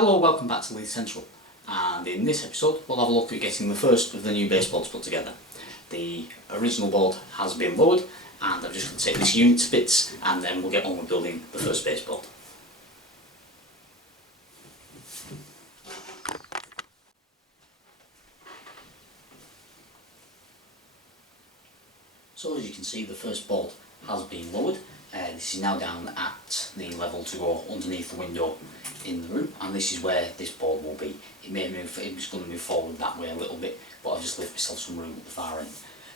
Hello, welcome back to Leith Central, and in this episode we'll have a look at getting the first of the new baseboards put together. The original board has been lowered and I'm just going to take this unit to bits and then we'll get on with building the first baseboard. So as you can see, the first board has been lowered. This is now down at the level to go underneath the window in the room, and this is where this board will be. It may move, it's going to move forward that way a little bit, but I've just left myself some room at the far end.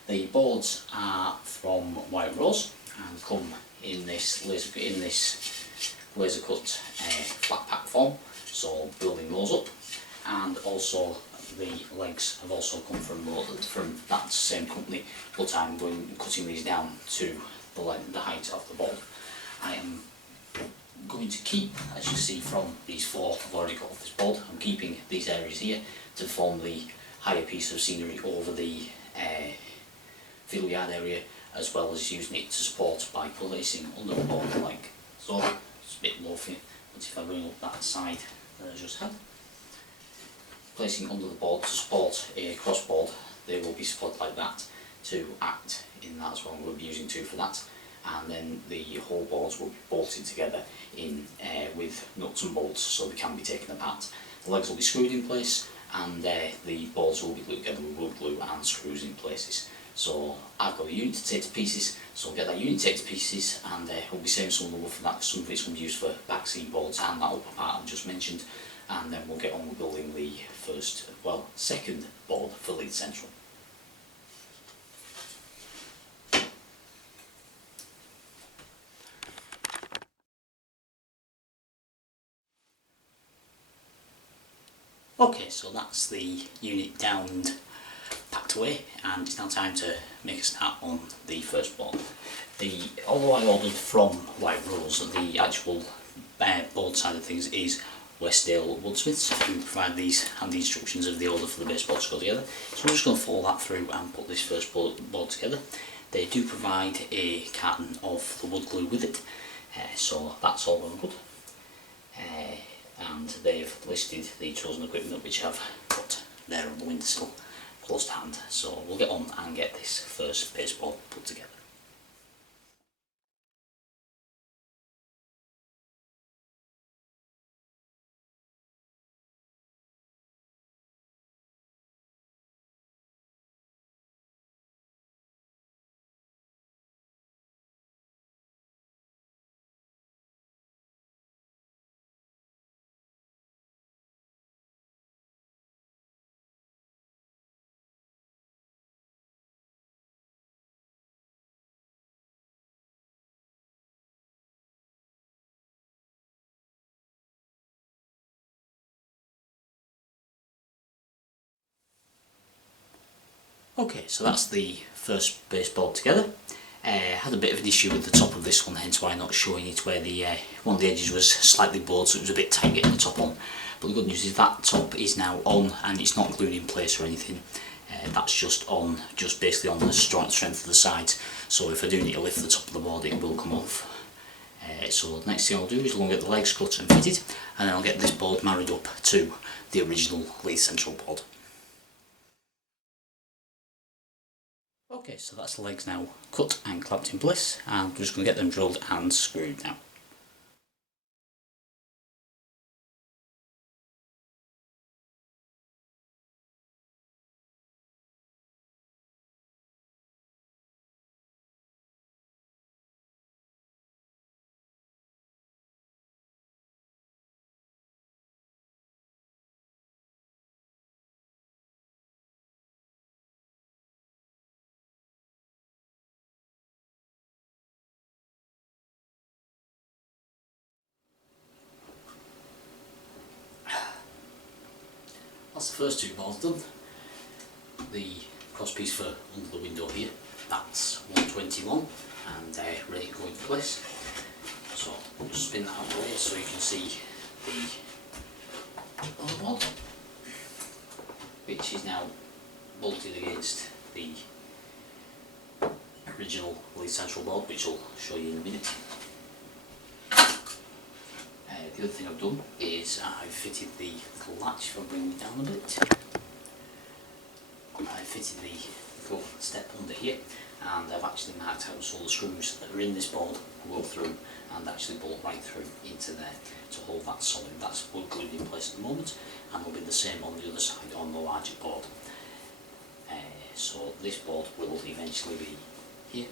The boards are from White Rose and come in this laser cut flat pack form, so building those up, and also the legs have also come from that same company, but I'm cutting these down to the height of the board. I am going to keep, as you see from these four I've already got off this board, I'm keeping these areas here to form the higher piece of scenery over the field yard area, as well as using it to support by placing under the board like so. It's a bit low for you, but if I bring up that side that I just had, placing under the board to support a crossboard, they will be supported like that to act in that as well. We'll be using two for that, and then the whole boards will be bolted together in with nuts and bolts so they can be taken apart. The legs will be screwed in place, and the boards will be glued together with wood glue and screws in places. So I've got a unit to take to pieces, so I'll get that unit taken to pieces, and we'll be saving some of the wood for that, because some of it's going to be used for back seat boards and that upper part I've just mentioned, and then we'll get on with building the second board for Leith Central. Okay, so that's the unit downed, packed away, and it's now time to make a start on the first board. Although I ordered from White Rose, the actual board side of things is Westdale Woodsmiths, who provide these handy instructions of the order for the baseboard to go together. So I'm just going to follow that through and put this first board together. They do provide a carton of the wood glue with it, so that's all well and good. And they've listed the tools and equipment which I've put there on the windowsill close to hand. So we'll get on and get this first baseboard put together. Okay, so that's the first baseboard together. Had a bit of an issue with the top of this one, hence why I'm not showing it, where the one of the edges was slightly bored, so it was a bit tight getting the top on. But the good news is that top is now on and it's not glued in place or anything. That's just basically on the strength of the sides. So if I do need to lift the top of the board, it will come off. So the next thing I'll do is I'll get the legs cut and fitted, and then I'll get this board married up to the original Leith Central board. Okay, so that's the legs now cut and clamped in place, and we're just going to get them drilled and screwed now. That's the first two boards done. The cross piece for under the window here, that's 120 long and ready to go into place. So I'll just spin that out of the way so you can see the other board, which is now bolted against the original Leith Central board, which I'll show you in a minute. the other thing I've done is I've fitted the little latch, if I bring it down a bit. I've fitted the little step under here, and I've actually marked out so the screws that are in this board will go through and actually bolt right through into there to hold that solid. That's glued in place at the moment, and will be the same on the other side on the larger board. So this board will eventually be here,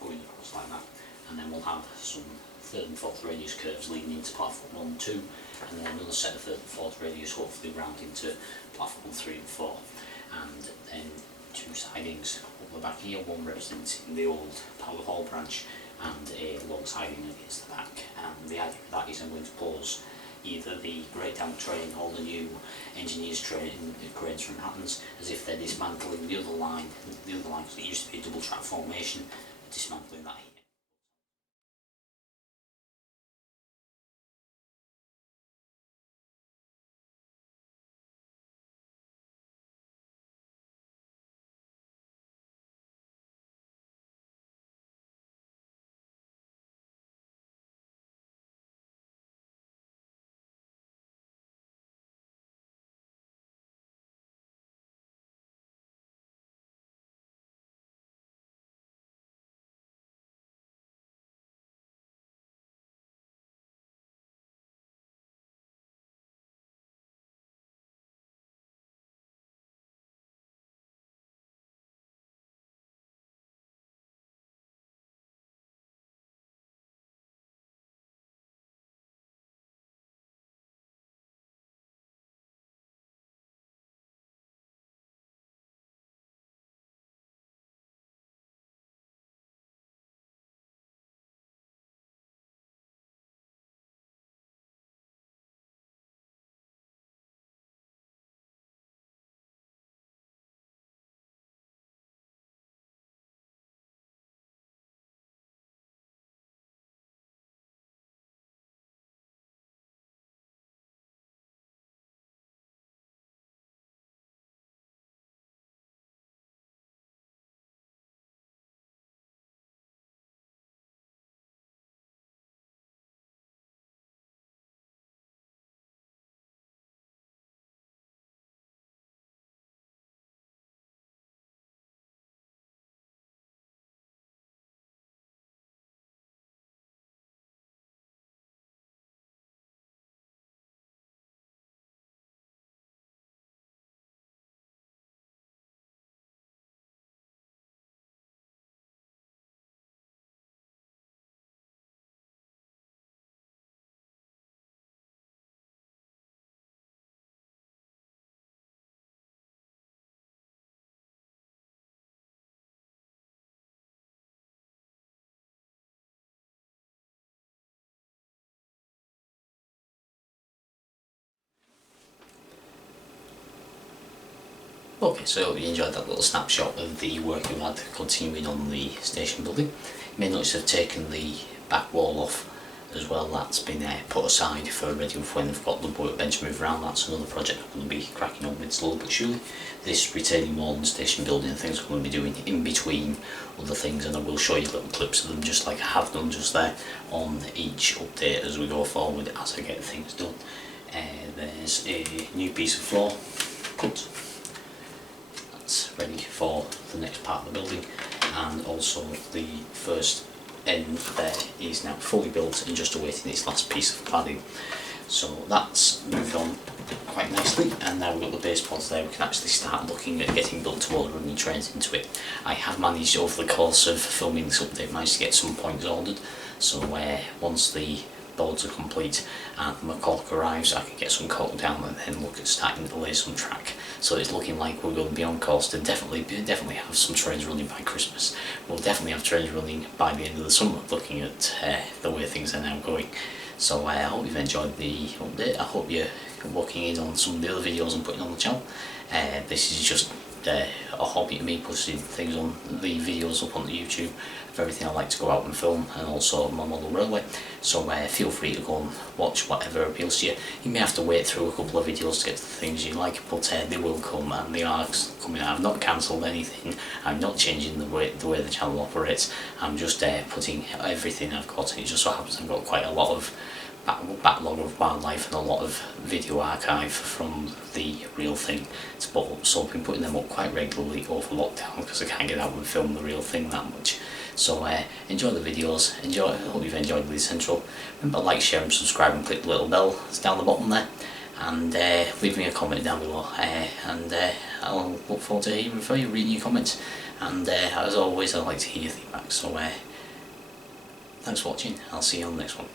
going across like that, and then we'll have some 3rd and 4th radius curves leading into platform 1 and 2, and then another set of 3rd and 4th radius hopefully round into platform 3 and 4, and then 2 sidings up the back here, one representing the old power hall branch and a long siding against the back. And the idea of that is I'm going to pose either the breakdown train or the new engineers cranes from Hattons as if they're dismantling the other line, because it used to be a double track formation, dismantling that here. Okay, so you enjoyed that little snapshot of the work we've had continuing on the station building. You may notice I've taken the back wall off as well. That's been put aside for ready for when they've got the workbench moved around. That's another project I'm going to be cracking on with slowly but surely. This retaining wall and station building and things I'm going to be doing in between other things, and I will show you little clips of them just like I have done just there on each update as we go forward as I get things done. There's a new piece of floor cut. Ready for the next part of the building, and also the first end there is now fully built and just awaiting its last piece of cladding. So that's moved on quite nicely, and now we've got the baseboards there. We can actually start looking at getting built towards running trains into it. I have managed over the course of filming this update to get some points ordered, so once the boards are complete and the caulk arrives, I can get some caulk down and then look at starting to lay some track. So it's looking like we're going to be on course to definitely have some trains running by Christmas. We'll definitely have trains running by the end of the summer, looking at the way things are now going. So I hope you've enjoyed the update. I hope you're working in on some of the other videos I'm putting on the channel. This is just a hobby to me, posting things on the videos up on the YouTube of everything I like to go out and film, and also my model railway. So feel free to go and watch whatever appeals to you. You may have to wait through a couple of videos to get to the things you like, but they will come, and they are coming out. I've not cancelled anything. I'm not changing the way the channel operates. I'm just putting everything I've got, and it just so happens I've got quite a lot of backlog of wildlife and a lot of video archive from the real thing to put up, so I've been putting them up quite regularly over lockdown because I can't get out and film the real thing that much. So enjoy the videos, I hope you've enjoyed Leith Central. Remember to like, share and subscribe and click the little bell that's down the bottom there, and leave me a comment down below, and I'll look forward to hearing from you, reading your comments, and as always I'd like to hear your feedback. So thanks for watching, I'll see you on the next one.